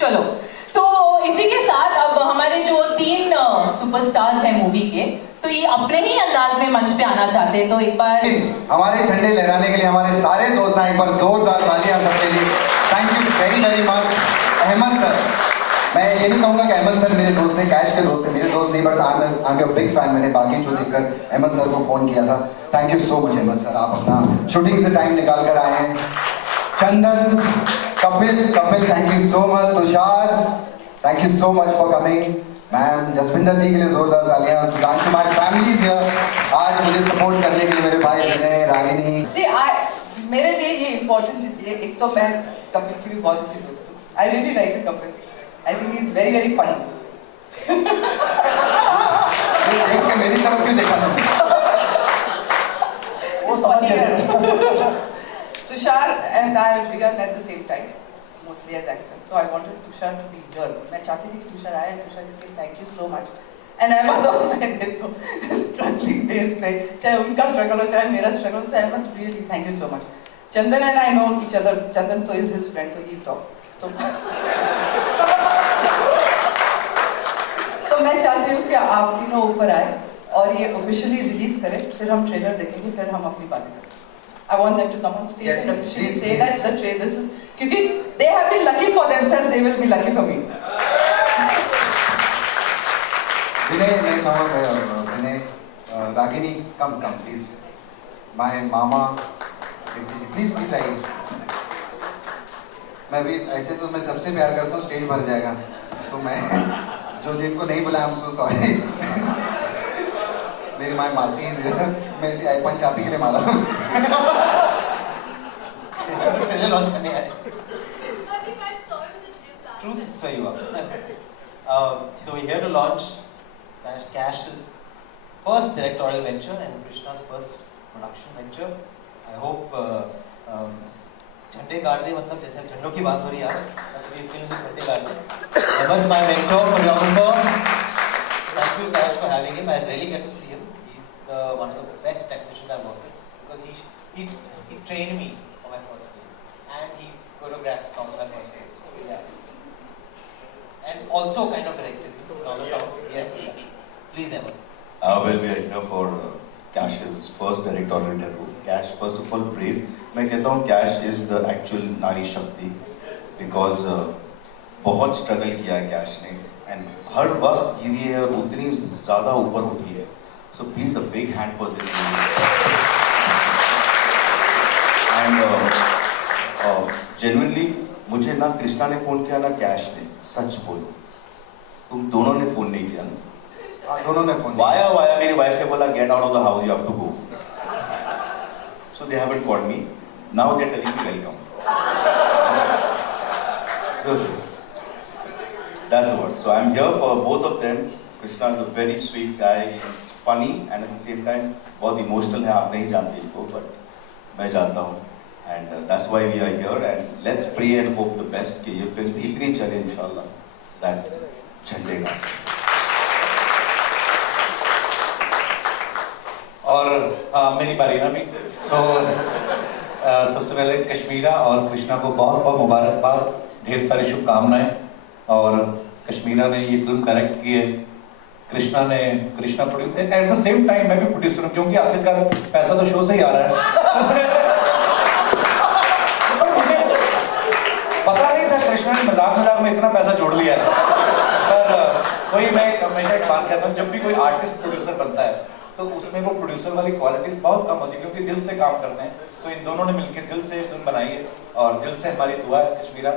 चलो, तो इसी के साथ अब हमारे जो 3 सुपरस्टार्स हैं मूवी के, तो ये अपने ही अंदाज में मंच पे आना चाहते हैं, तो एक बार हमारे झंडे लहराने के लिए हमारे सारे दोस्त हैं, एक बार जोरदार तालियां सबके लिए। Thank you very very much. Ahmed sir, मैं ये नहीं कहूँगा कि अहमद सर मेरे दोस्त हैं, कैश के दोस्त हैं, मेरे दोस्त नहीं, but I am big fan. मैंने बाकी शो देखकर अहमद सर को फ़ोन किया था। Thank you so much Ahmed sir, आप अपना शूटिंग से टाइम निकाल कर आए हैं। Chandan, Kapil thank you so much. Tushar, thank you so much for coming. Ma'am, Jaswinder ji के लिए जोरदार तालियां। Sudhanshu, my family is here आज मुझे सपोर्ट करने के लिए, मेरे भाई बहनें, रागिनी। मेरे लिए ये इम्पोर्टेंट इसलिए, एक तो मैं कपिल की भी बहुत अच्छी दोस्त हूँ। आई really like Kapil, I think he is very very funny. देख के मेरी तरफ क्यों देखा तुमने? वो समझ गया। Tushar and I have begun at the same time, mostly as actors. So I wanted Tushar to be here. मैं चाहती थी कि Tushar आए, Tushar के thank you so much. And Ahmed और मैंने तो struggling days से, चाहे उनका struggle हो, चाहे मेरा struggle, so Ahmed really thank you so much. Chandan and I know each other. Chandan तो is his friend, तो he'll talk. तो मैं चाहती हूँ कि आप तीनों ऊपर आए और ये officially release करें, फिर हम trailer देखेंगे, फिर हम अपनी बातें करेंगे। I want them to come on stage and officially say that the trailer is, क्योंकि they have been lucky for themselves, they will be lucky for me. Vinay, मैं चाहूँगा Vinay, Ragini, come please. My mama, please आइए। मैं भी ऐसे तो मैं सबसे प्यार करता हूँ, स्टेज भर जाएगा, तो मैं जो जिनको नहीं बुलाया, I'm so sorry। मेरी माँ मासी मैं इसी आईपन चापी के लिए मारा हूँ। लॉन्च करने आए। True sister you are. So we're here to launch Cash's first directorial venture and Krishna's first production venture. I hope झंडे गाड़ दे, मतलब जैसे झंडों की बात हो रही है आज, मतलब ये फिल्म में झंडे गाड़ दे। Ahmed, my mentor, choreographer. Thank you Cash for having him. I really get to see him. He's one of the best technicians I've worked with because he trained me for my first film and he choreographed some of my first film. So yeah, and also kind of directed all the songs. Yes, please Ahmed. Well, we are here for Cash's first directorial debut. Cash, first of all, brave. मैं कहता हूँ Cash is the actual नारी शक्ति because बहुत struggle किया है Cash ने and हर वक्त गिरी है और उतनी ज़्यादा ऊपर उठी है. So please a big hand for this movie. And genuinely मुझे ना कृष्णा ने फ़ोन किया ना Cash ने. सच बोलो, तुम दोनों ने फ़ोन नहीं किया ना? हाँ, दोनों ने फ़ोन वाया मेरी वाइफ ने बोला get out of the house, you have to go. So they haven't called me. Now they're telling me welcome. So that's what. So I'm here for both of them. Krishna is a very sweet guy. He's funny and at the same time बहुत emotional है. आप नहीं जानते इनको, but मैं जानता हूँ. And that's why we are here. And let's pray and hope the best कि ये फिल्म इतनी चले इंशाल्लाह. That झंडे का. और मेरी बारी ना भी। सबसे पहले कश्मीरा और कृष्णा को बहुत बहुत मुबारकबाद, ढेर सारी शुभकामनाएं। और कश्मीरा ने ये फिल्म डायरेक्ट की है, Krishna produce, at the same time मैं भी प्रोड्यूसर हूँ क्योंकि आखिरकार पैसा तो शो से ही आ रहा है। मुझे पता नहीं था कृष्णा ने मजाक में इतना पैसा जोड़ लिया है। पर वही मैं हमेशा एक बात कहता हूँ, जब भी कोई आर्टिस्ट प्रोड्यूसर बनता है तो उसमें वो प्रोड्यूसर वाली क्वालिटीज बहुत कम होती है क्योंकि दिल से काम करते हैं। तो इन दोनों ने मिलकर दिल से फिल्म बनाई है और दिल से हमारी दुआ है कश्मीरा,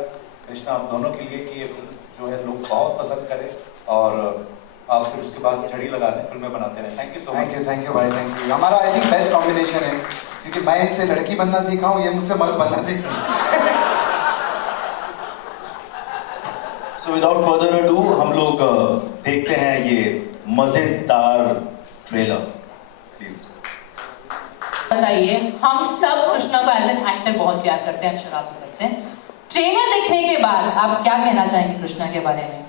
कृष्णा, आप दोनों के लिए कि ये फिल्म जो है लोग बहुत पसंद करें और आप फिर उसके बाद झड़ी लगा दें, फिल्में बनाते रहें। Thank you so much. Thank you भाई, थैंक यू। हमारा आई थिंक बेस्ट कॉम्बिनेशन है क्योंकि मैं इनसे लड़की बनना सीखा हूँ, ये मुझसे मर्द बनना सीखा। So without further ado, हम लोग देखते हैं ये मजेदार ट्रेलर। प्लीज बताइए, हम सब कृष्णा को एज एन एक्टर बहुत प्यार करते हैं, शराब भी करते हैं। ट्रेलर देखने के बाद आप क्या कहना चाहेंगे कृष्णा के बारे में?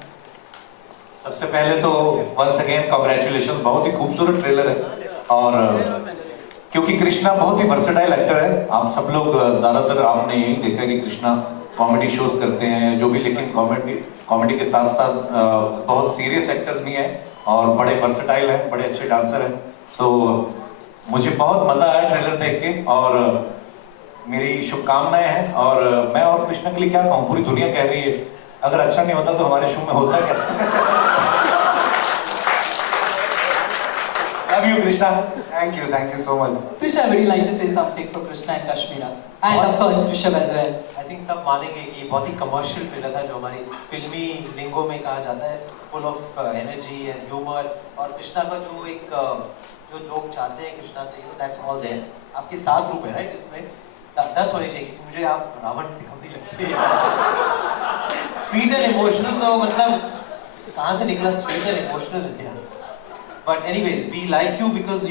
सबसे पहले तो वंस अगेन कांग्रेचुलेशंस, बहुत ही खूबसूरत ट्रेलर है और क्योंकि कृष्णा बहुत ही वर्सेटाइल एक्टर है। आप सब लोग ज्यादातर आपने यही देखा कि कृष्णा कॉमेडी शोज करते हैं जो भी, लेकिन कॉमेडी के साथ साथ बहुत सीरियस एक्टर्स भी हैं और बड़े वर्सेटाइल हैं, बड़े अच्छे डांसर हैं। सो मुझे बहुत मज़ा आया ट्रेलर देख के और मेरी शुभकामनाएं हैं। और मैं और कृष्णा के लिए क्या कहूँ, पूरी दुनिया कह रही है अगर अच्छा नहीं होता तो हमारे शो में होता क्या। Love you, Krishna. Thank you so much. Tushar, would you like to say something for Krishna and Kashmira? And of course, Rishabh as well. I think सब मानेंगे कि ये बहुत ही कमर्शियल ट्रेलर था, जो हमारी फिल्मी लिंगो में कहा जाता है, full of energy and humour. और कृष्णा का जो एक जो लोग चाहते हैं कृष्णा से, दैट्स ऑल देयर। आपके 7 रूप है राइट, इसमें 10 होने चाहिए क्योंकि मुझे आप रावण से कम नहीं लगते। स्वीट एंड इमोशनल तो मतलब कहाँ से निकला sweet and emotional India. But anyways, we like you because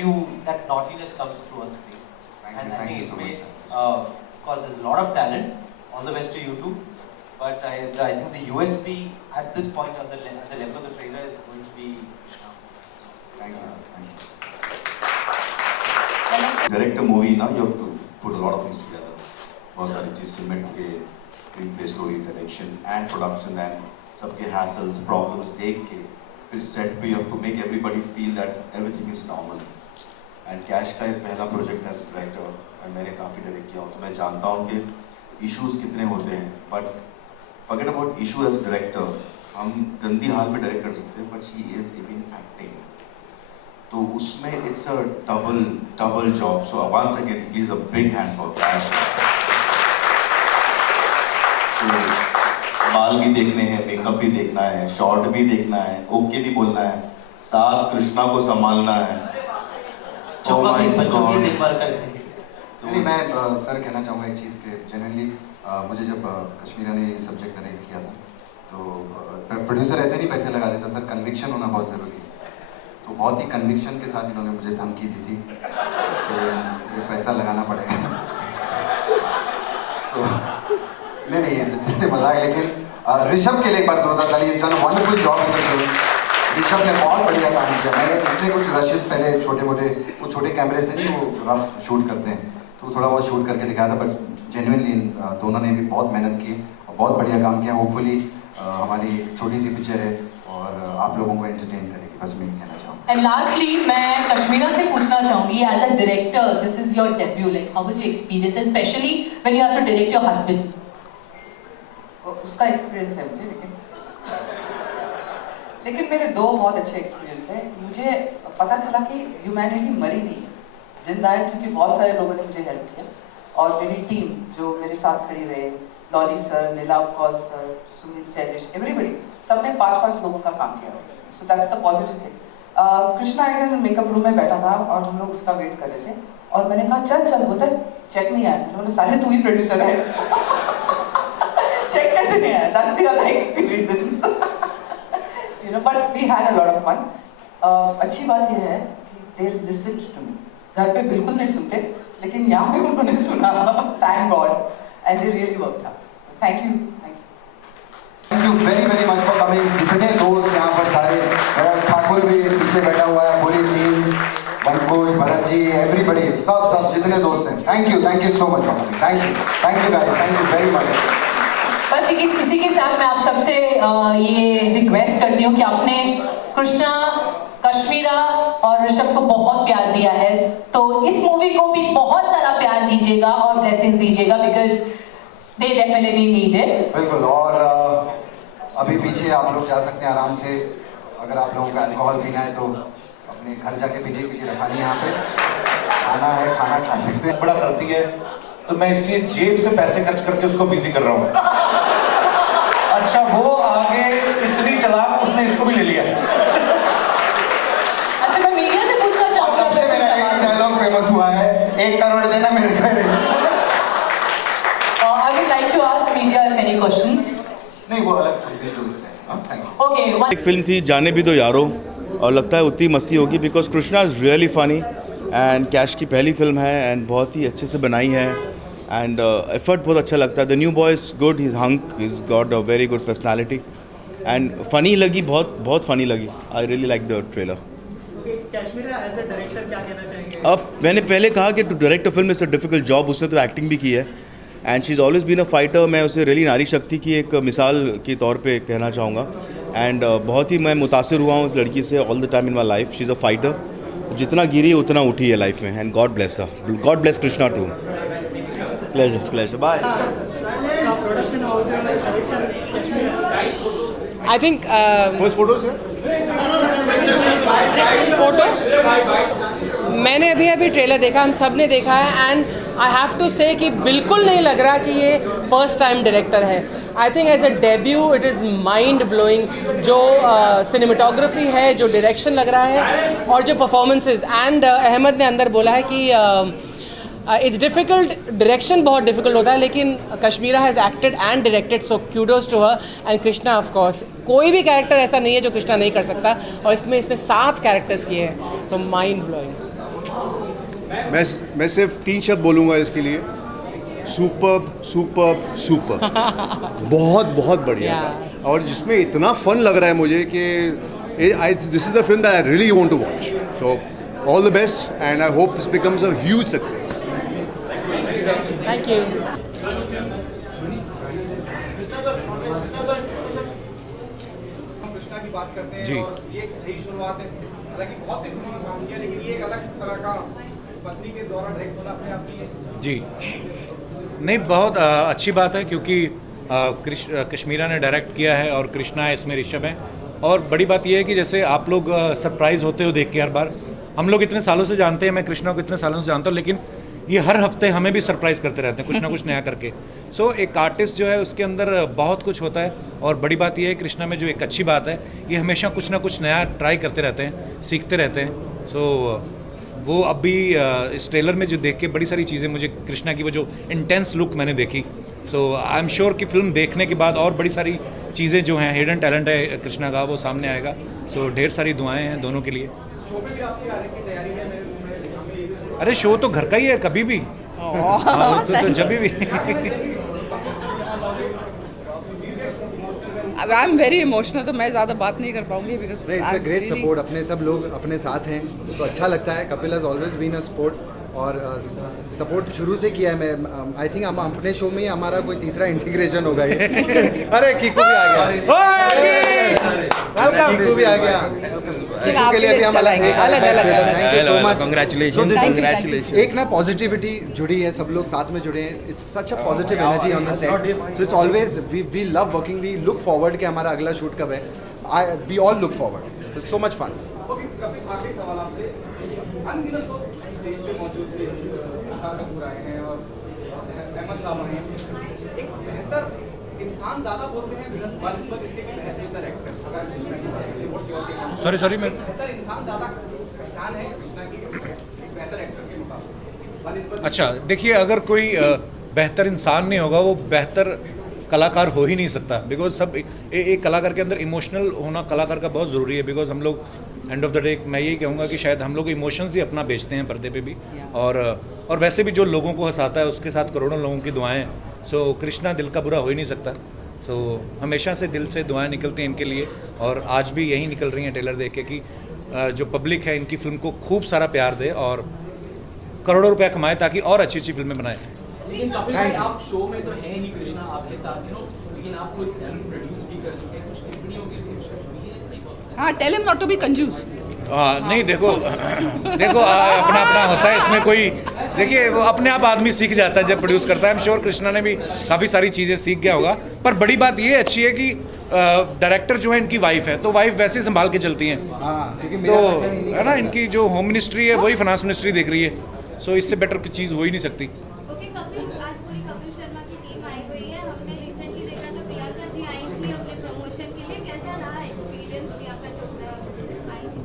that naughtiness comes through on screen. Thank I think you it's so made, much. because there's a lot of talent. All the best to you too. But I think the USP at this point at the level of the trailer is going to be Krishna. Thank you. Direct movie ना, you have to put a lot of things together. बहुत सारी चीज cement के, screenplay, story, direction and production and सबके hassles, problems देख के फिर set पे you have to make everybody feel that everything is normal. And cash का एक पहला प्रोजेक्ट एज डायरेक्टर, और मैंने काफ़ी डायरेक्ट किया हूँ, तो मैं जानता हूँ कि इश्यूज कितने होते हैं। But forget about issue as director, हम गंदी हाल में डायरेक्ट कर सकते हैं, but she is giving acting, तो उसमें it's a double job. So once again please a big hand for Kash. बाल भी देखने हैं, मेकअप भी देखना है, शॉर्ट भी देखना है, ओके भी बोलना है, साथ कृष्णा को संभालना है। चौका Oh my भी बच्चों की God. देखभाल करके। तो मैं सर कहना चाहूँगा एक चीज़ के जनरली मुझे जब कश्मीरा ने ये सब्जेक्ट नरेट किया था तो प्रोड्यूसर ऐसे नहीं पैसे लगा देता सर, कन्विक्शन होना बहुत ज़रूरी है। तो बहुत ही कन्विक्शन के साथ इन्होंने मुझे धमकी दी थी कि ये पैसा लगाना पड़ेगा। तो नहीं ये तो चलते मजाक, लेकिन ऋषभ के लिए एक बार जोरदार ताली। Is done wonderful job in the film. Rishabh ने बहुत बढ़िया काम किया। मैंने इसने कुछ रशेस पहले छोटे मोटे, वो छोटे कैमरे से नहीं, वो रफ शूट करते हैं, तो थोड़ा बहुत शूट करके दिखाया था। बट जेन्युइनली दोनों ने भी बहुत मेहनत की और बहुत बढ़िया काम किया। होपफुली हमारी छोटी सी पिक्चर है और आप लोगों को एंटरटेन करेगी, बस मैं कहना चाहूँगा। And lastly, मैं कश्मीरा से पूछना चाहूँगी, as a director, this is your debut. Like, how was your experience, and especially when you have to direct your husband? उसका एक्सपीरियंस है मुझे, लेकिन मेरे 2 बहुत अच्छे एक्सपीरियंस है। मुझे पता चला कि ह्यूमैनिटी मरी नहीं, जिंदा है, क्योंकि बहुत सारे लोगों ने मुझे हेल्प किया। और मेरी टीम जो मेरे साथ खड़ी रहे, Laurie sir, Neelav Kaul sir, Sumit Shailesh, everybody, सबने 5-5 लोगों का काम किया। So that's the positive thing. Krishna आइडल मेकअप रूम में बैठा था और हम लोग उसका वेट कर रहे थे, और मैंने कहा चल चल, बोलता चेक नहीं आया। मैंने बोला साले तू ही प्रोड्यूसर है, चेक कैसे नहीं आया? That's the other experience. You know, but we had a lot of fun. अच्छी बात यह है कि they listened to me. घर पे बिल्कुल नहीं सुनते, लेकिन यहाँ पे उन्होंने सुना, thank God, and they really worked out. So thank you. Thank you very much for coming. जितने दोस्त यहाँ पर सारे, ठाकुर भी पीछे बैठा हुआ है, पूरी टीम, वनकोश, भरत जी, एवरीबडी, सब जितने दोस्त हैं, thank you so much for coming. Thank you guys, thank you very much. बस इसी के साथ मैं आप सबसे ये रिक्वेस्ट करती हूँ कि आपने कृष्णा, कश्मीरा और ऋषभ को बहुत प्यार दिया है, तो इस मूवी को भी बहुत सारा प्यार दीजिएगा और ब्लेसिंग्स दीजिएगा, because they definitely need it. बिल्कुल। और अभी पीछे आप लोग जा सकते हैं आराम से, अगर आप लोगों को अल्कोहल पीना है तो अपने घर जाके पीजिए, रखानी यहाँ पे, खाना है, खाना खा सकते हैं। बड़ा करती है तो मैं इसलिए जेब से पैसे खर्च करके उसको बिजी कर रहा हूँ। अच्छा वो आगे इतनी चालाक, उसने इसको भी ले लिया। अच्छा मैं मीडिया से पूछना चाहूँगा, तब से मेरा एक डायलॉग फेमस हुआ है, 1 करोड़ देना मेरे घर। I would like to ask media if any questions. नहीं वो अलग चीज़ें जो होते हैं। Thank you. Okay, one. एक फिल्म थी जाने भी दो यारो, और लगता है उतनी मस्ती होगी because Krishna is really funny and cash की पहली फिल्म है एंड बहुत ही अच्छे से बनाई है एंड एफर्ट बहुत अच्छा लगता है। The new boy is good, he is hunk, he is got a very good personality and funny लगी, बहुत फनी लगी। I really like the trailer. Kashmera as a director क्या कहना चाहेंगे? अब मैंने पहले कहा कि to direct a film is a difficult job. उसने तो एक्टिंग भी की है, and she is always been a fighter. मैं उसे रियली नारी शक्ति की एक मिसाल के तौर पे कहना चाहूँगा. एंड बहुत ही मैं मुतासिर हुआ हूँ उस लड़की से all the time in my life. She is a fighter. जितना गिरी है उतना उठी है लाइफ में. And God bless her. God bless Krishna too. Pleasure pleasure. Bye. Production house है director Kashmira. I think first photos है. फोटो मैंने अभी ट्रेलर देखा, हम सब ने देखा है, एंड आई हैव टू से कि बिल्कुल नहीं लग रहा कि ये फर्स्ट टाइम डायरेक्टर है. I think as a debut it is mind blowing. जो सिनेमेटोग्राफी है, जो डायरेक्शन लग रहा है, और जो परफॉर्मेंसेज. एंड अहमद ने अंदर बोला है कि इट्स डिफ़िकल्ट, डायरेक्शन बहुत डिफ़िकल्ट होता है, लेकिन Kashmera has acted and directed, so kudos to her. And Krishna of course, कोई भी कैरेक्टर ऐसा नहीं है जो कृष्णा नहीं कर सकता, और इसमें इसने 7 कैरेक्टर्स किए हैं. So mind blowing. मैं सिर्फ 3 शब्द बोलूँगा इसके लिए. Superb superb superb. बहुत बहुत बढ़िया था, और जिसमें इतना फन लग रहा है मुझे कि this is the film that I really want to watch. So all the best, and I hope this becomes a huge success. Thank you. Krishna की बात करते हैं और ये एक सही शुरुआत है. हालांकि बहुत सी फिल्में काम किया, लेकिन ये एक अलग तरह का पत्नी के द्वारा डायरेक्ट होना अपने आप में जी नहीं, बहुत अच्छी बात है, क्योंकि कश्मीरा ने डायरेक्ट किया है और कृष्णा है इसमें, ऋषभ है. और बड़ी बात यह है कि जैसे आप लोग सरप्राइज होते हो देख के हर बार. हम लोग इतने सालों से जानते हैं, मैं कृष्णा को इतने सालों से जानता हूँ, लेकिन ये हर हफ्ते हमें भी सरप्राइज करते रहते हैं कुछ ना कुछ नया करके. सो एक आर्टिस्ट जो है उसके अंदर बहुत कुछ होता है. और बड़ी बात यह है कृष्णा में जो एक अच्छी बात है, ये हमेशा कुछ ना कुछ नया ट्राई करते रहते हैं, सीखते रहते हैं. सो वो अब भी इस ट्रेलर में जो देख के बड़ी सारी चीज़ें मुझे कृष्णा की वो जो इंटेंस लुक मैंने देखी. सो आई एम श्योर कि फिल्म देखने के बाद और बड़ी सारी चीज़ें जो हैं, हिडन टैलेंट है कृष्णा का, वो सामने आएगा. सो ढेर सारी दुआएं हैं दोनों के लिए. अरे शो तो घर का ही है, कभी भी. तो जब भी. आई एम वेरी इमोशनल, तो मैं ज़्यादा बात नहीं कर पाऊंगी because it's a great support. अपने सब लोग अपने साथ हैं तो अच्छा लगता है. Kapil has always been a support, और सपोर्ट शुरू से किया है. मैं आई थिंक हम अपने शो में ही हमारा कोई तीसरा इंटीग्रेशन होगा ये. अरे कीकू भी आ गया. कीकू भी आ गया. कीकू के लिए भी हम अलग thank you so much. Congratulation. एक ना पॉजिटिविटी जुड़ी है, सब लोग साथ में जुड़े हैं. It's such a positive energy on the set. So it's always we love working. We look forward कि हमारा अगला शूट कब है. We all look forward. It's so much fun. आखिरी सवाल आपसे. अनगिनत लोग स्टेज पे मौजूद थे, तुषार कपूर आए हैं और अहमद साहब आए हैं. एक बेहतर इंसान ज़्यादा बोलते हैं बनस्पत इसके कि बेहतर एक्टर. अगर कृष्णा की बात करें, सॉरी मैं बेहतर इंसान ज़्यादा पहचान है कृष्णा की एक बेहतर एक्टर के मुकाबले. अच्छा देखिए, अगर कोई बेहतर इंसान नहीं होगा, वो बेहतर कलाकार हो ही नहीं सकता. बिकॉज सब एक कलाकार के अंदर इमोशनल होना कलाकार का बहुत ज़रूरी है. बिकॉज हम लोग एंड ऑफ द डे मैं यही कहूँगा कि शायद हम लोग इमोशंस ही अपना बेचते हैं पर्दे पे भी. और वैसे भी जो लोगों को हंसाता है उसके साथ करोड़ों लोगों की दुआएं हैं. सो कृष्णा दिल का बुरा हो ही नहीं सकता. सो हमेशा से दिल से दुआएं निकलती हैं इनके लिए, और आज भी यही निकल रही हैं ट्रेलर देख के कि जो पब्लिक है इनकी फिल्म को खूब सारा प्यार दे और करोड़ों रुपया कमाए ताकि और अच्छी अच्छी फिल्में बनाएं. लेकिन कपिल भाई, आप शो में तो है नहीं कृष्णा आपके साथ, लेकिन आप कोई फिल्म प्रोड्यूस भी कर चुके हैं, कुछ टिप्पणियों के लिए. हाँ, tell him not to be कंजूस. नहीं देखो अपना अपना होता है इसमें. कोई देखिए वो अपने आप आदमी सीख जाता है जब प्रोड्यूस करता है. आई एम श्योर कृष्णा ने भी काफ़ी सारी चीज़ें सीख गया होगा. पर बड़ी बात ये अच्छी है कि डायरेक्टर जो है इनकी वाइफ है, तो वाइफ वैसे ही संभाल के चलती हैं. तो है ना, इनकी जो होम मिनिस्ट्री है वही फाइनेंस मिनिस्ट्री देख रही है. सो इससे बेटर कोई चीज़ हो ही नहीं सकती.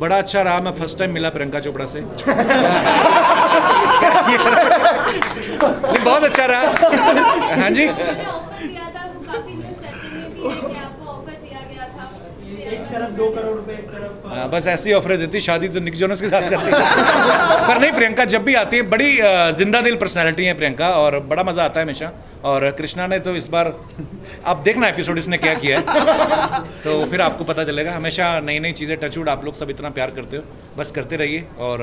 बड़ा अच्छा रहा. मैं फर्स्ट टाइम मिला प्रियंका चोपड़ा से. बहुत अच्छा रहा. हाँ जी, एक तरफ 2 करोड़ रुपए, एक तरफ बस ऐसी ऑफर देती, शादी तो निक जोनस के साथ करती पर नहीं, प्रियंका जब भी आती है बड़ी जिंदा दिल पर्सनैलिटी है प्रियंका, और बड़ा मज़ा आता है हमेशा। और कृष्णा ने तो इस बार आप देखना एपिसोड इसने क्या किया है तो फिर आपको पता चलेगा। हमेशा नई नई चीज़ें, टचवुड आप लोग सब इतना प्यार करते हो, बस करते रहिए और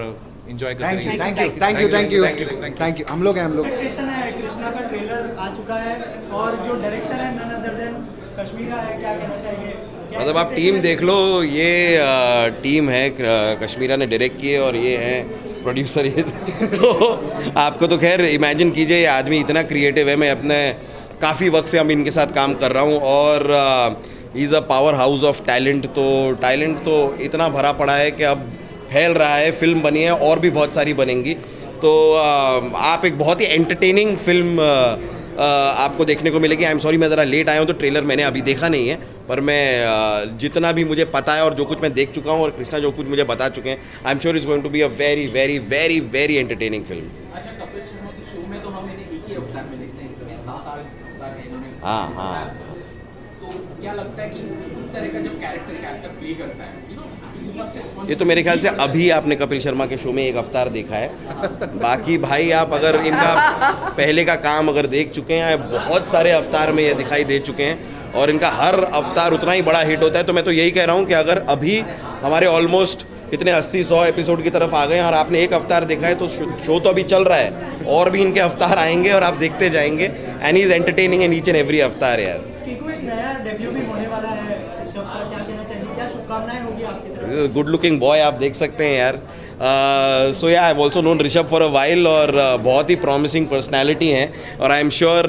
एंजॉय करते रहिए। Thank you thank you thank you thank you. हम लोग हैं, हम लोग एक्सपेक्टेशन है, कृष्णा का ट्रेलर आ चुका है और जो डायरेक्टर है नन अदर देन कश्मीरा है, क्या कहना चाहिए? मतलब आप टीम देख लो, ये टीम है, कश्मीरा ने डायरेक्ट किए और ये हैं प्रोड्यूसर ये तो आपको तो खैर इमेजिन कीजिए, ये आदमी इतना क्रिएटिव है। मैं अपने काफ़ी वक्त से हम इनके साथ काम कर रहा हूँ और is a power house of talent. तो टैलेंट तो इतना भरा पड़ा है कि अब फैल रहा है, फिल्म बनी है और भी बहुत सारी बनेंगी। तो आप एक बहुत ही एंटरटेनिंग फिल्म आपको देखने को मिलेगी। आई एम सॉरी मैं ज़रा लेट आया हूँ, तो ट्रेलर मैंने अभी देखा नहीं है, पर मैं जितना भी मुझे पता है और जो कुछ मैं देख चुका हूँ और कृष्णा जो कुछ मुझे बता चुके हैं, I am sure it's going to be a very very very very entertaining film. अच्छा, कपिल शर्मा के शो में तो हम इन्हें एक ही अवतार में देखते हैं, इसमें 7-8 सप्ताह के इन्होंने। हाँ हाँ। तो क्या लगता है कि इस तरह का जब कैरेक्टर प्ले करता है, ये तो मेरे ख्याल से अभी आपने कपिल शर्मा के शो में एक अवतार देखा है। बाकी भाई आप अगर इनका पहले का काम अगर देख चुके हैं, बहुत सारे अवतार में ये दिखाई दे चुके हैं और इनका हर अवतार उतना ही बड़ा हिट होता है। तो मैं तो यही कह रहा हूँ कि अगर अभी हमारे ऑलमोस्ट कितने 80-100 एपिसोड की तरफ आ गए और आपने एक अवतार देखा है, तो शो तो अभी चल रहा है और भी इनके अवतार आएंगे और आप देखते जाएंगे। And he is entertaining in each and every अवतार यार। कीकू एक नया डेब्यू भी होने वाला है, क्या कहना चाहिए, क्या शुभकामनाएं होगी आपकी तरफ? गुड लुकिंग बॉय, आप देख सकते हैं यार। सो या I have also known Rishabh for a while और बहुत ही प्रॉमिसिंग पर्सनैलिटी हैं और आई एम श्योर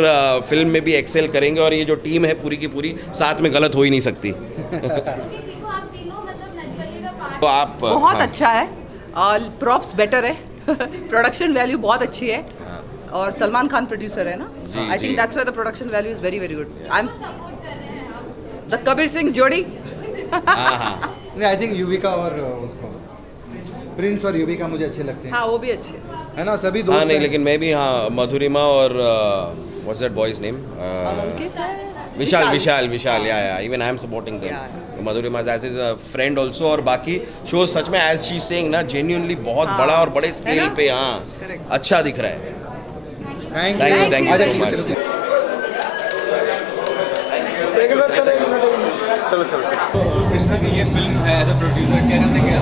फिल्म में भी एक्सेल करेंगे और ये जो टीम है पूरी की पूरी साथ में गलत हो ही नहीं सकती। तो आप बहुत हाँ। अच्छा है, प्रॉप्स बेटर है, प्रोडक्शन वैल्यू बहुत अच्छी है और सलमान खान प्रोड्यूसर है ना, I think that's why the production value is very very good. I am the Kabir Singh जोड़ी। नहीं, आई थिंक युविका और उसको प्रिंस और युविका मुझे अच्छे लगते हैं। हाँ वो भी अच्छे है ना, सभी दोस्त हाँ नहीं हैं। लेकिन मैं भी हाँ मधुरिमा और what's that boy's name, Vishal या even I am supporting them. Madhurima as a friend also और बाकी शो सच में एज शी सेइंग ना जेन्युइनली बहुत बड़ा और बड़े स्केल पे हाँ अच्छा दिख रहा है। Thank you so much. Krishna की ये फिल्म है एज अ प्रोड्यूसर, क्या कहते हैं?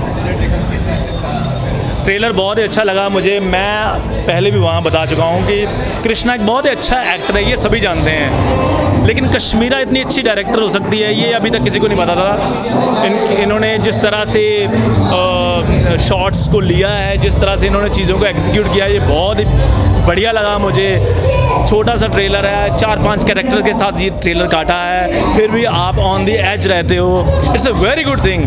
ट्रेलर बहुत ही अच्छा लगा मुझे। मैं पहले भी वहाँ बता चुका हूँ कि कृष्णा एक बहुत ही अच्छा एक्टर है, ये सभी जानते हैं, लेकिन कश्मीरा इतनी अच्छी डायरेक्टर हो सकती है ये अभी तक किसी को नहीं पता था। इन्होंने जिस तरह से शॉट्स को लिया है, जिस तरह से इन्होंने चीज़ों को एग्जीक्यूट किया है, ये बहुत ही बढ़िया लगा मुझे। छोटा सा ट्रेलर है, 4-5 कैरेक्टर के साथ ये ट्रेलर काटा है, फिर भी आप ऑन द एज रहते हो। It's a very good thing.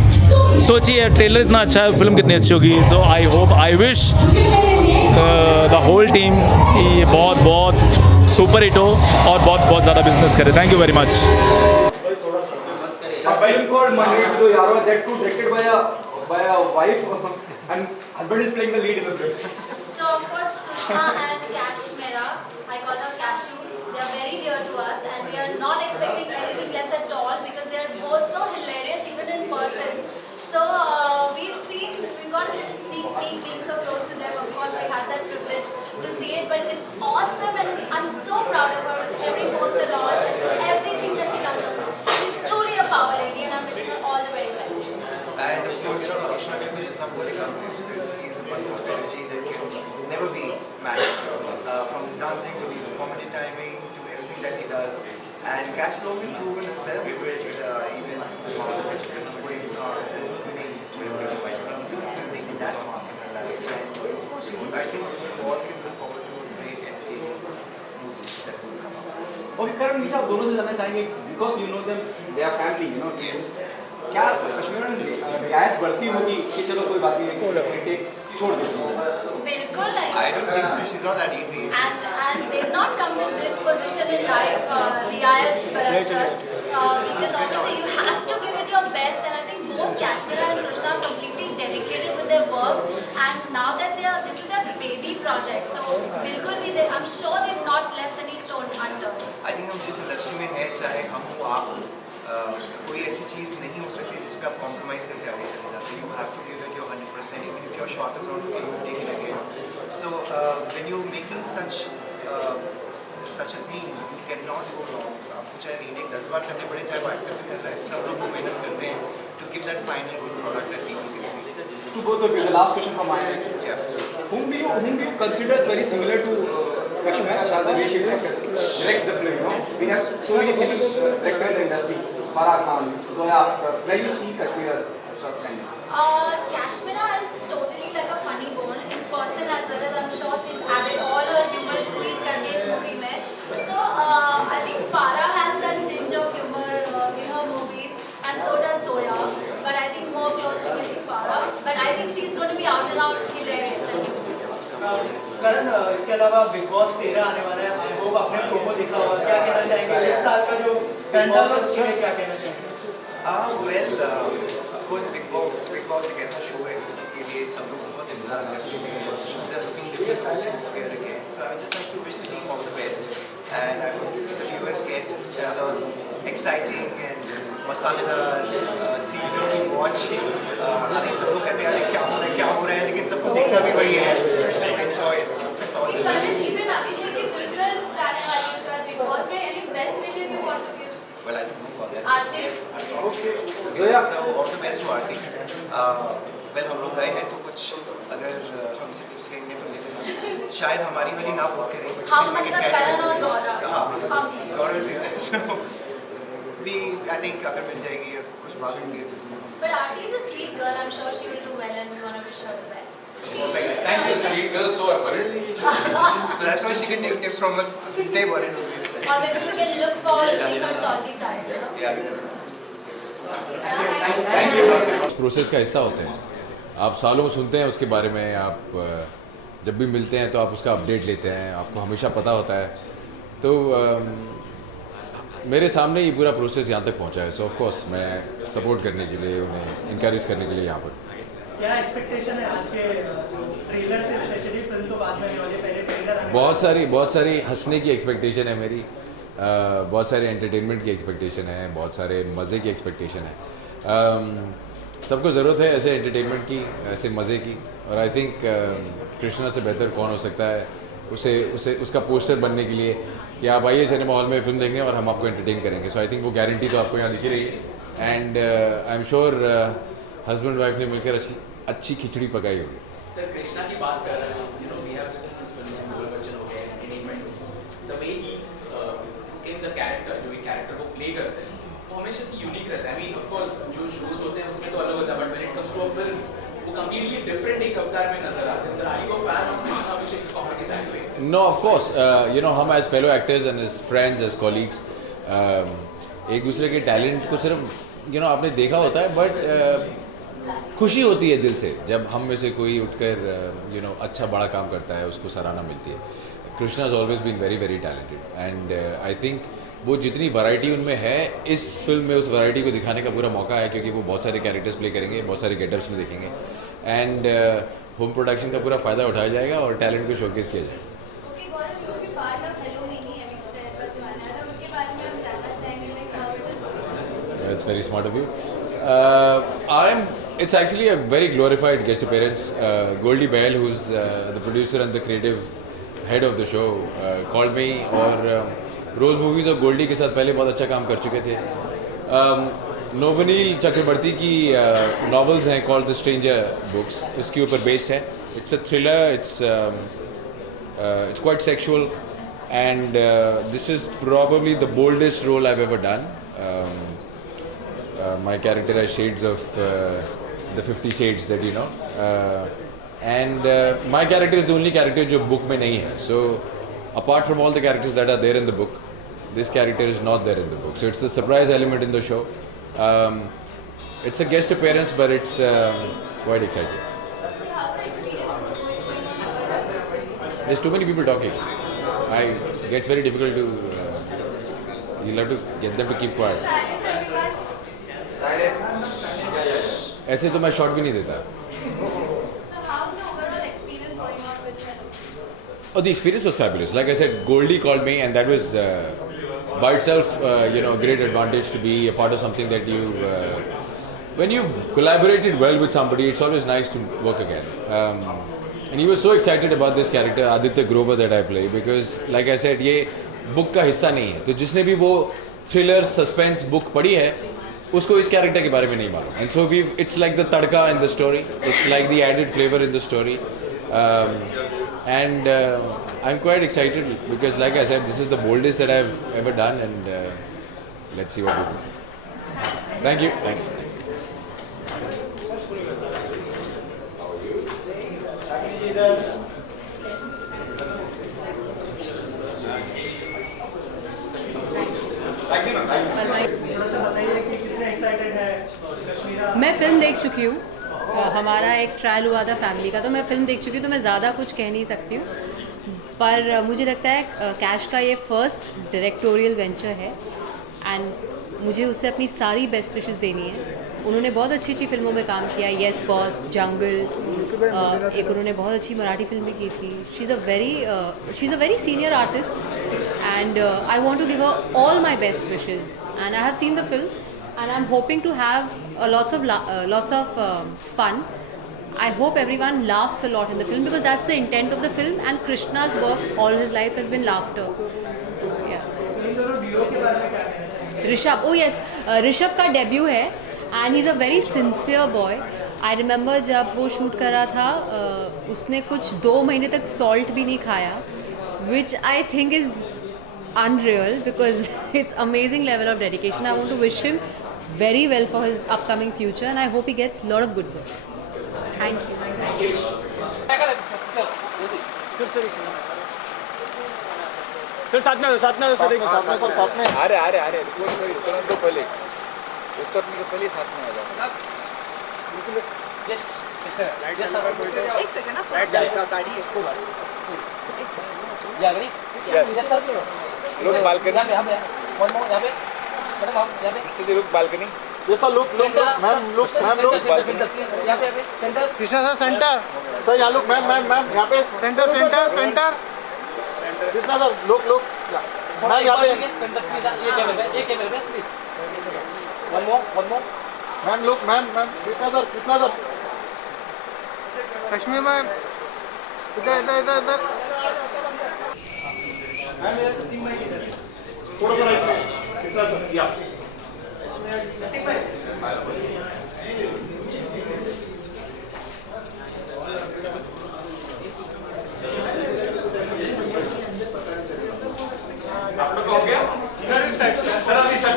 सोचिए ट्रेलर इतना अच्छा है, फिल्म कितनी अच्छी होगी। So I hope, I wish the whole team कि ये बहुत बहुत सुपर हिट हो और बहुत बहुत ज़्यादा बिजनेस करे। Thank you very much. A film called Mangai Vido Yaro, that too directed by a wife, and husband is playing the lead in the film. So of course Krishna and Kashmira, I call her Kashu, they are very dear to us and we are not expecting anything less at all because they are both so hilarious even in person. So we've got a little sneak peek being so close to them. Of course we had that privilege to see it, but it's awesome and I'm so proud of her with every poster launch and everything that she comes up. She's truly a power lady and I'm wishing her all the very best. And of course, Krishna can be number one. He's a personality that should never be matched. From his dancing to his comedy timing to everything that he does. And Cash Logan proven himself with even putting cards and winning taking that mark in his life. And of course, I think all can look forward to a great entertaining movie that will come out. Okay, Karan, Nisha, आप दोनों से जानना चाहेंगे because you know them, they are family, you know. Yes. क्या कश्मीर में रियायत बढ़ती होगी कि चलो कोई बात नहीं टेक छोड़ देते हैं? बिल्कुल नहीं. I don't think so. She's not that easy. And they've not come to this position in life, Riyayat Baratar, because obviously you have to give it your best, and I think both Kashmira and Krishna are completely dedicated with their work, and now that this is their baby project, so बिल्कुल भी I'm sure they've not left any stone unturned. I think हम जिस industry में हैं, चाहे हम हो आप, कोई ऐसी चीज़ नहीं हो सकती जिस पे आप कॉम्प्रोमाइज़ करके आगे चले जाते। You have to give it your 100%, even if your shot is out, you take it again. So when you making such a thing, you can not go wrong. आपको चाहे रीमेक 10 बार करने पड़े, चाहे वो एक्टर भी कर रहा है, सब लोग मेहनत करते हैं to give that final good product that people can see. To both of you, the last question from my end. Yeah. Whom do you consider very similar to Kashmira Shah, the way she direct the film? You know, we have so many people directors in the industry. Farah Khan, Zoya Akhtar. Where you see Kashmira Shah's kind of? Kashmira is totally like a funny bone in person as well as I'm sure she's added all her humor stories करके इस movie में. So I think Farah has that tinge of humor in her movies, and so does Zoya. But I think more close to maybe Farah. But I think she's going to be out and out hilarious in movies. करण, इसके अलावा big boss 13 आने वाला है, I hope आपने promo देखा होगा, क्या कहना चाहेंगे इस साल का जो सेंटर है उसके लिए, क्या कहना चाहेंगे? Of course, Big Boss एक ऐसा शो है जिसके लिए सब लोग बहुत इंतजार करते हैं। They're looking different person to appear again. So I would just like to wish the team all the best, and I hope the viewers get another exciting and मसालेदार season to watch. I think सब लोग कहते हैं क्या हो रहा है, लेकिन सबको देखना भी वही है। Enjoy it. Even Abhishek is sister जाने वाली है इस बार बिग बॉस में. Any best wishes you want to give? Well, I don't know about that. Arti? Yes, okay. So all the best to Arti. Well, हम लोग गए हैं तो कुछ अगर हमसे कुछ लेंगे तो ले लेना। शायद हमारी वाली ना बहुत करें। हम मतलब करण और गौरव। गौरव से so I think अगर मिल जाएगी या कुछ बात होती है तो ज़रूर। But Arti is a sweet girl. I'm sure she will do well, and we want to wish her the best. Thank you, sweet girl. So apparently, so that's why she can take tips from us. Stay worried. Or maybe we can look forward to seeing her salty side. You know? Yeah. Thank you. Process का हिस्सा होते हैं। आप सालों सुनते हैं उसके बारे में, आप जब भी मिलते हैं तो आप उसका अपडेट लेते हैं, आपको हमेशा पता होता है। तो मेरे सामने ये पूरा प्रोसेस यहाँ तक पहुँचा है, सो ऑफ कोर्स मैं सपोर्ट करने के लिए, उन्हें इनकरेज करने के लिए यहाँ पर। क्या एक्सपेक्टेशन है आज के ट्रेलर से, स्पेशली फिल्म तो बाद में आने वाली है, पहले ट्रेलर? बहुत सारी हंसने की एक्सपेक्टेशन है मेरी, बहुत सारे एंटरटेनमेंट की एक्सपेक्टेशन है, बहुत सारे मज़े की एक्सपेक्टेशन है। सबको ज़रूरत है ऐसे एंटरटेनमेंट की, ऐसे मज़े की, और आई थिंक कृष्णा से बेहतर कौन हो सकता है उसका पोस्टर बनने के लिए कि आप आइए सिनेमा हॉल में फिल्म देखने और हम आपको एंटरटेन करेंगे। सो आई थिंक वो गारंटी तो आपको यहाँ दिखी रही है, and I am sure husband wife ने मिलकर अच्छी खिचड़ी पकाई होगी। सर, कृष्णा की बात कर रहे हैं, you know we have seen this film, Bol Bachchan हो गए, entertainment, the way he takes a character, जो एक कैरेक्टर को प्ले करते हैं वो हमेशा से यूनिक रहता है। आई मीन ऑफ कोर्स जो शोज होते हैं उसमें तो अलग होता है, but when it comes to a film वो कंप्लीटली डिफरेंट एक अवतार में नजर आते हैं। Sir, are you a fan of Abhishek comedy that way? No, of course. हम as fellow actors and as friends, as colleagues, एक दूसरे के टैलेंट को सिर्फ आपने देखा होता है, बट खुशी होती है दिल से जब हम में से कोई उठकर अच्छा बड़ा काम करता है, उसको सराहना मिलती है। Krishna has always been very very talented, and I think वो जितनी वैरायटी उनमें है, इस फिल्म में उस वैरायटी को दिखाने का पूरा मौका है, क्योंकि वो बहुत सारे कैरेक्टर्स प्ले करेंगे, बहुत सारे गेटअप्स में देखेंगे, एंड होम प्रोडक्शन का पूरा फ़ायदा उठाया जाएगा और टैलेंट को शोकेस किया जाएगा। It's very smart of you. It's actually a very glorified guest appearance. Goldie Bell, who's the producer and the creative head of the show, called me, और रोज़ मूवीज़ और गोल्डी के साथ पहले बहुत अच्छा काम कर चुके थे। नोवनील चक्रवर्ती की नॉवेल्स हैं कॉल्ड द स्ट्रेंजर बुक्स, इसके ऊपर बेस्ड है। It's a thriller, it's quite sexual, and this is probably the boldest role I've ever done. My character has shades of the 50 Shades that you know, and my character is the only character जो book में नहीं है. So apart from all the characters that are there in the book, this character is not there in the book. So it's the surprise element in the show. It's a guest appearance, but it's quite exciting. There's too many people talking. It gets very difficult to. You'll have to get them to keep quiet. ऐसे तो मैं shot भी नहीं देता। Oh, the experience was fabulous. Like I said, Goldie called me, and that was by itself, you know, a great advantage to be a part of something that you, when you've collaborated well with somebody, it's always nice to work again. And he was so excited about this character, Aditya Grover, that I play, because like I said, ये book का हिस्सा नहीं है. तो जिसने भी वो thriller suspense book पढ़ी है, उसको इस character के बारे में नहीं मालूम. And so it's like the tadka in the story. It's like the added flavor in the story. And I'm quite excited because, like I said, this is the boldest that I've ever done, and let's see what we can. Thank you. Thanks. मैं film देख चुकी हूँ. हमारा एक trial हुआ था family का, तो मैं फिल्म देख चुकी हूँ, तो मैं ज़्यादा कुछ कह नहीं सकती हूँ. पर मुझे लगता है कैश का ये फर्स्ट डायरेक्टोरियल वेंचर है एंड मुझे उससे अपनी सारी बेस्ट विशेस देनी है. उन्होंने बहुत अच्छी अच्छी फिल्मों में काम किया, येस बॉस, जंगल, एक उन्होंने बहुत अच्छी मराठी फिल्म भी की थी. She is a very senior artist and I want to give her all my best wishes and I have seen the film and I'm hoping to have lots of fun. I hope everyone laughs a lot in the film because that's the intent of the film, and Krishna's work all his life has been laughter. Yeah. Rishabh, oh yes, Rishabh का debut है and he's a very sincere boy. I remember जब वो shoot कर रहा था, उसने कुछ 2 महीने तक salt भी नहीं खाया, which I think is unreal because it's amazing level of dedication. I want to wish him very well for his upcoming future and I hope he gets a lot of good work. Thank you. Thank you. Sir साथ में साथ में आ रहे तुरंत तो पहले उतरने के पहले साथ में आ जाओ. एक सेकंड ना, राइट जाएगा गाड़ी है. Yes look balcony. One more यहां पे मैडम आप यहां पे look balcony. Yes sir look ma'am look यहां पे centre. Krishna sir centre. Sir यहां लुक मैम यहां पे centre. Krishna sir look ma'am यहां पे सेंटर प्लीज. ये कैमरे पे please. One more ma'am look ma'am Krishna sir Kashmir ma'am इधर थोड़ा सा राइट में कृष्णा सर. या आप लोग हो गया सर अभी सर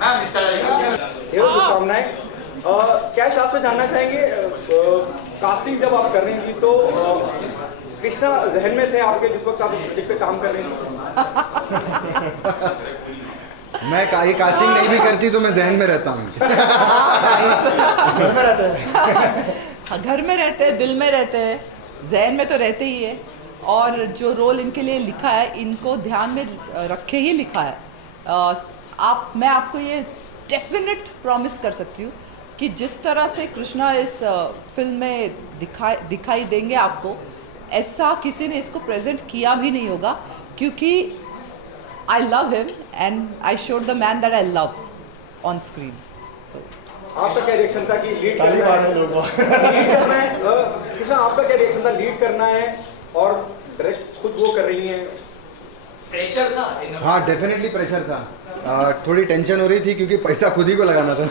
मैम शुभकामनाएं. कैश आपसे जानना चाहेंगे, कास्टिंग जब आप कर रही थी तो कृष्णा जहन में थे आपके जिस वक्त आप इस प्रोजेक्ट पे काम कर रही थी? मैं कास्टिंग नहीं भी करती तो मैं जहन में रहता हूँ. घर में रहते हैं, दिल में रहते हैं, जहन में तो रहते ही है. और जो रोल इनके लिए लिखा है, इनको ध्यान में रखे ही लिखा है. मैं आपको ये डेफिनेट प्रॉमिस कर सकती हूँ कि जिस तरह से कृष्णा इस फिल्म में दिखाई देंगे आपको, ऐसा किसी ने इसको प्रेजेंट किया भी नहीं होगा, क्योंकि I love him and I showed the man that I love on screen. आपका क्या रिएक्शन था कि लीड करना है? कृष्णा आपका क्या रिएक्शन था? लीड करना है और डायरेक्ट खुद वो कर रही हैं. प्रेशर था? हाँ डेफिनेटली प्रेशर था. थोड़ी टेंशन हो रही थी क्योंकि पैसा खुद ही को लगाना था.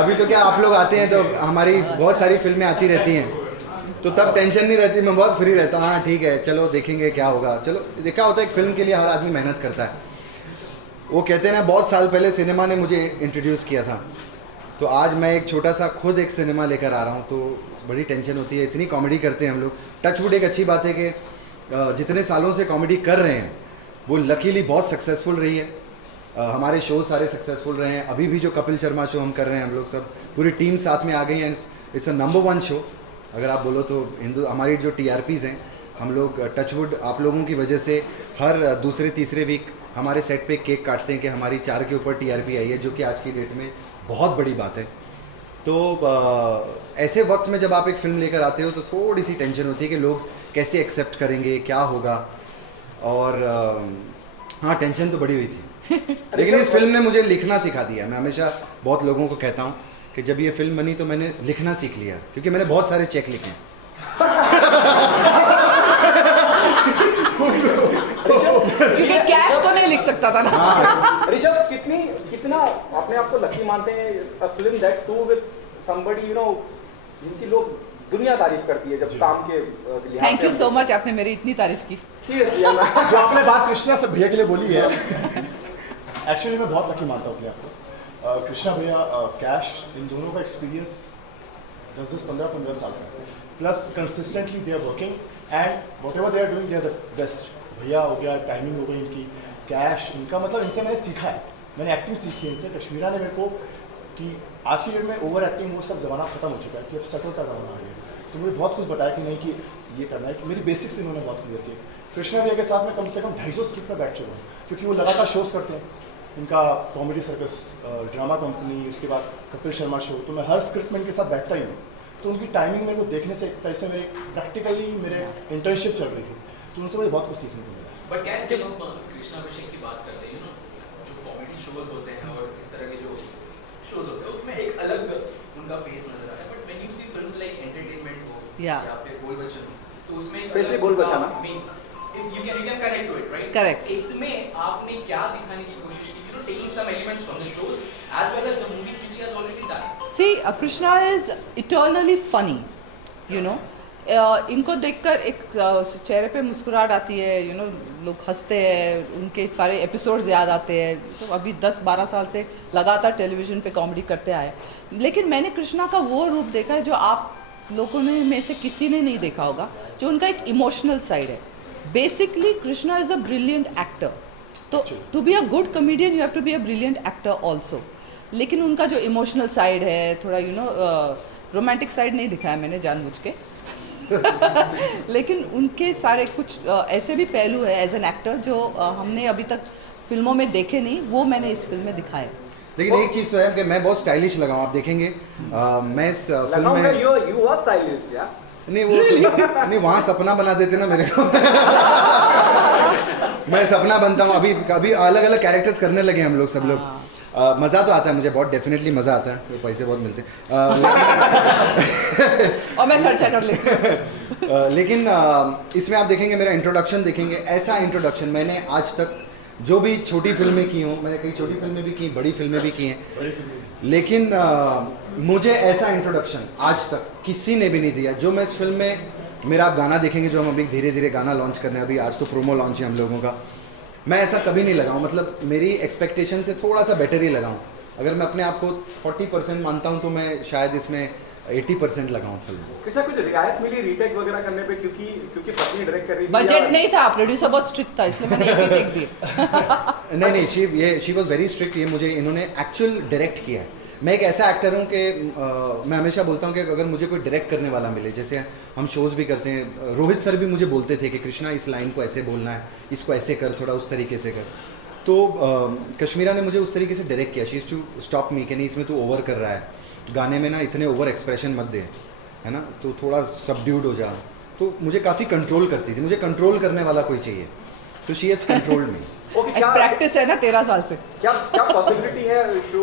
अभी तो क्या आप लोग आते हैं तो हमारी बहुत सारी फिल्में आती रहती हैं, तो तब टेंशन नहीं रहती, मैं बहुत फ्री रहता हूँ. हाँ ठीक है चलो देखेंगे क्या होगा. चलो देखा होता है, एक फिल्म के लिए हर आदमी मेहनत करता है. वो कहते हैं ना, बहुत साल पहले सिनेमा ने मुझे इंट्रोड्यूस किया था, तो आज मैं एक छोटा सा खुद एक सिनेमा लेकर आ रहा हूँ, तो बड़ी टेंशन होती है. इतनी कॉमेडी करते हैं हम लोग. टचवुड एक अच्छी बात है कि जितने सालों से कॉमेडी कर रहे हैं वो लकीली बहुत सक्सेसफुल रही है. हमारे शो सारे सक्सेसफुल रहे हैं. अभी भी जो कपिल शर्मा शो हम कर रहे हैं, हम लोग सब पूरी टीम साथ में आ गई है. इट्स अ नंबर 1 शो अगर आप बोलो तो. हमारी जो TRPs हैं, हम लोग टचवुड आप लोगों की वजह से हर दूसरे तीसरे वीक हमारे सेट पे केक काटते हैं कि हमारी 4 के ऊपर TRP आई है, जो कि आज की डेट में बहुत बड़ी बात है. तो ऐसे वक्त में जब आप एक फ़िल्म लेकर आते हो तो थोड़ी सी टेंशन होती है कि लोग कैसे एक्सेप्ट करेंगे, क्या होगा. और हाँ टेंशन तो बड़ी हुई थी लेकिन इस फिल्म ने मुझे लिखना सिखा दिया। मैं हमेशा बहुत लोगों को कहता हूँ कि जब ये फिल्म बनी तो मैंने लिखना सीख लिया, क्योंकि मैंने बहुत सारे चेक लिखे हैं। क्योंकि कैश को नहीं लिख सकता था ना। ऋषभ कितना अपने आप को लकी मानते हैं a film that to with somebody you know जिनकी लोग दुनिया तारीफ करती है जब काम के लिहाज से। थैंक यू सो मच, आपने मेरी इतनी तारीफ की। सीरियसली जो आपने बात कृष्णा से भैया के लिए बोली है, एक्चुअली मैं बहुत लकी मानता हूँ अपने आपको। कृष्णा भैया, कैश, इन दोनों का एक्सपीरियंस 10-15 साल का, plus consistently they are working and whatever they are doing they are the best. भैया हो गया, टाइमिंग हो गई इनकी, कैश इनका, मतलब इनसे मैंने सीखा है, मैंने एक्टिंग सीखी है इनसे। कश्मीरा ने मेरे को कि आज की डेट में ओवर एक्टिंग वो सब ज़माना खत्म हो चुका है कि अब सटल का ज़माना आ गया, तो मुझे बहुत कुछ बताया कि नहीं कि ये करना है। मेरी बेसिक्स इन्होंने बहुत क्लियर किए। कृष्णा भैया के साथ मैं कम से कम 250 स्क्रिप्ट में बैठ चुका हूँ, क्योंकि वो लगातार शोज़ करते हैं। इनका कॉमेडी सर्कस, ड्रामा कंपनी, उसके बाद कपिल शर्मा शो, तो मैं हर स्क्रिप्ट में इनके साथ बैठता ही हूँ। तो उनकी टाइमिंग मेरे को देखने से एक टाइप से मेरी प्रैक्टिकली मेरे इंटर्नशिप चल रही थी, तो उनसे मुझे बहुत कुछ सीखने को मिला। बट क्या जब हम कृष्णा अभिषेक की बात करते हैं, जो कॉमेडी शोज होते हैं और इस तरह के जो शोज होते हैं उसमें एक अलग उनका फेस नजर आता है, but when you see films like entertainment हो या फिर बोल बच्चन, तो उसमें specially Bol Bachchan, I mean you can connect to it, right? Correct. इसमें आपने क्या दिखाने की कोशिश की, you know, taking some elements from the shows as well as the movies which he has already done. See, Krishna is eternally funny, you know. इनको देखकर एक चेहरे पे मुस्कुराहट आती है, यू नो, लोग हंसते हैं, उनके सारे एपिसोड्स याद आते हैं। तो अभी 10-12 साल से लगातार टेलीविज़न पे कॉमेडी करते आए, लेकिन मैंने कृष्णा का वो रूप देखा है जो आप लोगों में से किसी ने नहीं देखा होगा, जो उनका एक इमोशनल साइड है। Basically Krishna is a brilliant actor, तो to be a good comedian you have to be a brilliant actor also. लेकिन उनका जो इमोशनल साइड है, थोड़ा यू नो रोमांटिक साइड नहीं दिखाया मैंने जानबूझ के लेकिन उनके सारे कुछ ऐसे भी पहलू है एज एन एक्टर जो हमने अभी तक फिल्मों में देखे नहीं, वो मैंने इस फिल्म में दिखाए। लेकिन एक चीज़ तो है कि मैं बहुत स्टाइलिश लगा हूँ, आप देखेंगे मैं इस फिल्म में यू आर स्टाइलिश या नहीं, वो नहीं, वहाँ सपना बना देते ना मेरे को मैं सपना बनता हूँ। अभी अलग अलग कैरेक्टर्स करने लगे हम लोग, सब लोग। मज़ा तो आता है मुझे, बहुत डेफिनेटली मज़ा आता है, पैसे बहुत मिलते हैं और मैं खर्चा कर लेती हूँ। लेकिन इसमें आप देखेंगे, मेरा इंट्रोडक्शन देखेंगे, ऐसा इंट्रोडक्शन मैंने आज तक जो भी छोटी फिल्में की हूँ, मैंने कई छोटी फिल्में भी की, बड़ी फिल्में भी की हैं, लेकिन मुझे ऐसा इंट्रोडक्शन आज तक किसी ने भी नहीं दिया। जो मैं इस फिल्म में, मेरा आप गाना देखेंगे जो हम अभी धीरे धीरे गाना लॉन्च करने, अभी आज तो प्रोमो लॉन्च है हम लोगों का, मैं ऐसा कभी नहीं लगाऊं। मतलब मेरी एक्सपेक्टेशन से थोड़ा सा बेटर ही लगाऊं। अगर मैं अपने आप को 40% मानता हूं तो मैं शायद इसमें 80% लगाऊं फिल्म। कृष्णा, कुछ रियायत मिली रीटेक वगैरह करने पे, क्योंकि पत्नी डायरेक्ट कर रही थी? बजट नहीं था, प्रोड्यूसर बहुत स्ट्रिक्ट था, इसलिए मैंने एक ही टेक दिए। नहीं, शी वाज वेरी स्ट्रिक्ट। ये मुझे इन्होंने एक्चुअल डायरेक्ट किया है। मैं एक ऐसा एक्टर हूँ कि मैं हमेशा बोलता हूँ कि अगर मुझे कोई डायरेक्ट करने वाला मिले, जैसे हम शोज़ भी करते हैं, रोहित सर भी मुझे बोलते थे कि कृष्णा इस लाइन को ऐसे बोलना है, इसको ऐसे कर, थोड़ा उस तरीके से कर। तो कश्मीरा ने मुझे उस तरीके से डायरेक्ट किया। She is to stop me कि नहीं, इसमें तू ओवर कर रहा है, गाने में ना इतने ओवर एक्सप्रेशन मत दे, है ना, तो थोड़ा सबड्यूड हो जा। तो मुझे काफ़ी कंट्रोल करती थी, मुझे कंट्रोल करने वाला कोई चाहिए, तो she has controlled me. Practice है ना 13 साल से। क्या पॉसिबिलिटी है शो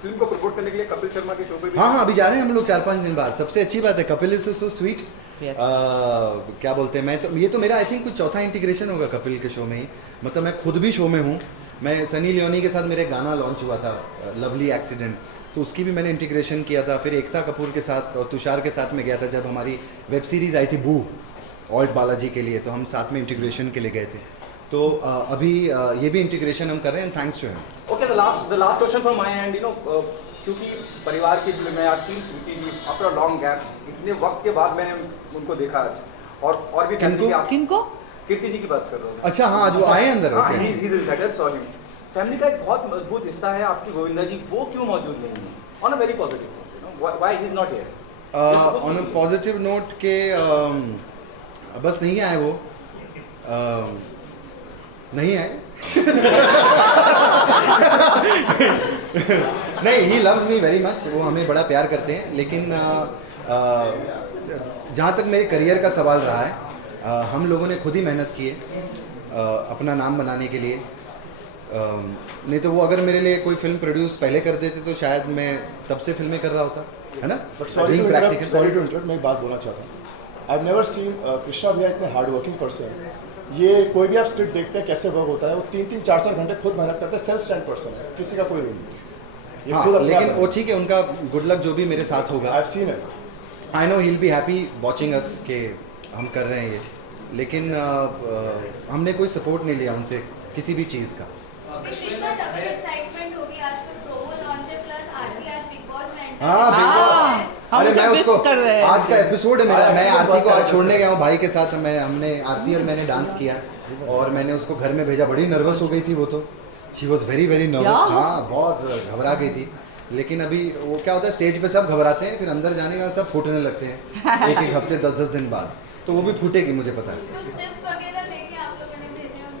फिल्म को प्रमोट करने के लिए कपिल शर्मा के शो पे भी? हाँ, अभी जा रहे हैं हम लोग 4-5 दिन बाद। सबसे अच्छी बात है, कपिल इज सो स्वीट। क्या बोलते हैं, मैं तो ये तो मेरा आई थिंक कुछ चौथा इंटीग्रेशन होगा कपिल के शो में ही। मतलब मैं खुद भी शो में हूँ। मैं सनी लियोनी के साथ मेरे गाना लॉन्च हुआ था, लवली एक्सीडेंट, तो उसकी भी मैंने इंटीग्रेशन किया था। फिर एकता कपूर के साथ और तुषार के साथ में गया था जब हमारी वेब सीरीज़ आई थी बू, ऑल्ट बालाजी के लिए, तो हम साथ में इंटीग्रेशन के लिए गए थे। तो अभी ये भी इंटीग्रेशन हम कर रहे हैं, thanks to him. Okay, the last question from my end, you know, क्योंकि परिवार की फिल्म में आप सीन आफ्टर लॉन्ग गैप, इतने वक्त के बाद मैंने उनको देखा आज, और भी किनको कीर्ति जी की बात कर रहा हूँ। अच्छा, हाँ, जो आए अंदर। फैमिली का एक बहुत मजबूत हिस्सा है आपकी गोविंदा जी, वो क्यों मौजूद नहीं है? On a very positive note, why he is not here? On a positive note के बस नहीं आए वो, नहीं आए नहीं, he loves me very much, वो हमें बड़ा प्यार करते हैं। लेकिन जहाँ तक मेरे करियर का सवाल रहा है, हम लोगों ने खुद ही मेहनत की है। अपना नाम बनाने के लिए। नहीं तो वो अगर मेरे लिए कोई फिल्म प्रोड्यूस पहले कर देते तो शायद मैं तब से फिल्में कर रहा होता, है ना? बट सॉरी टू इंटरप्ट, मैं एक बात बोलना चाहता हूँ। I have never seen Krishna भैया इतने हार्ड वर्किंग पर्सन। ये कोई भी आप स्क्रिप्ट देखते हैं कैसे वर्क होता है, वो 3-3, 4-4 घंटे खुद मेहनत करते हैं, सेल्फ स्टैंड पर्सन है, किसी का कोई रोल नहीं। हाँ, लेकिन वो ठीक है, उनका गुड लक जो भी मेरे साथ होगा। आई have seen it. I know he will be happy watching us के हम कर रहे हैं ये, लेकिन हमने कोई सपोर्ट नहीं लिया उनसे किसी भी चीज़ का। कृष्णा डबल एक्साइटमेंट होगी आज तो प्रोमो लॉन्च है प्लस आरती आज बिग बॉस में एंटर। हाँ, बिग बॉस। अरे मैं उसको आज का एपिसोड है मेरा, मैं आरती को आज छोड़ने गया हूँ भाई के साथ। हमने आरती और मैंने डांस किया और मैंने उसको घर में भेजा। बड़ी नर्वस हो गई थी वो, तो she was very very nervous. हाँ, बहुत घबरा गई थी। लेकिन अभी वो क्या होता है, स्टेज पे सब घबराते हैं, फिर अंदर जाने के बाद सब फूटने लगते हैं एक हफ्ते 10-10 दिन बाद, तो वो भी फूटेगी मुझे पता है। कुछ टिप्स वगैरह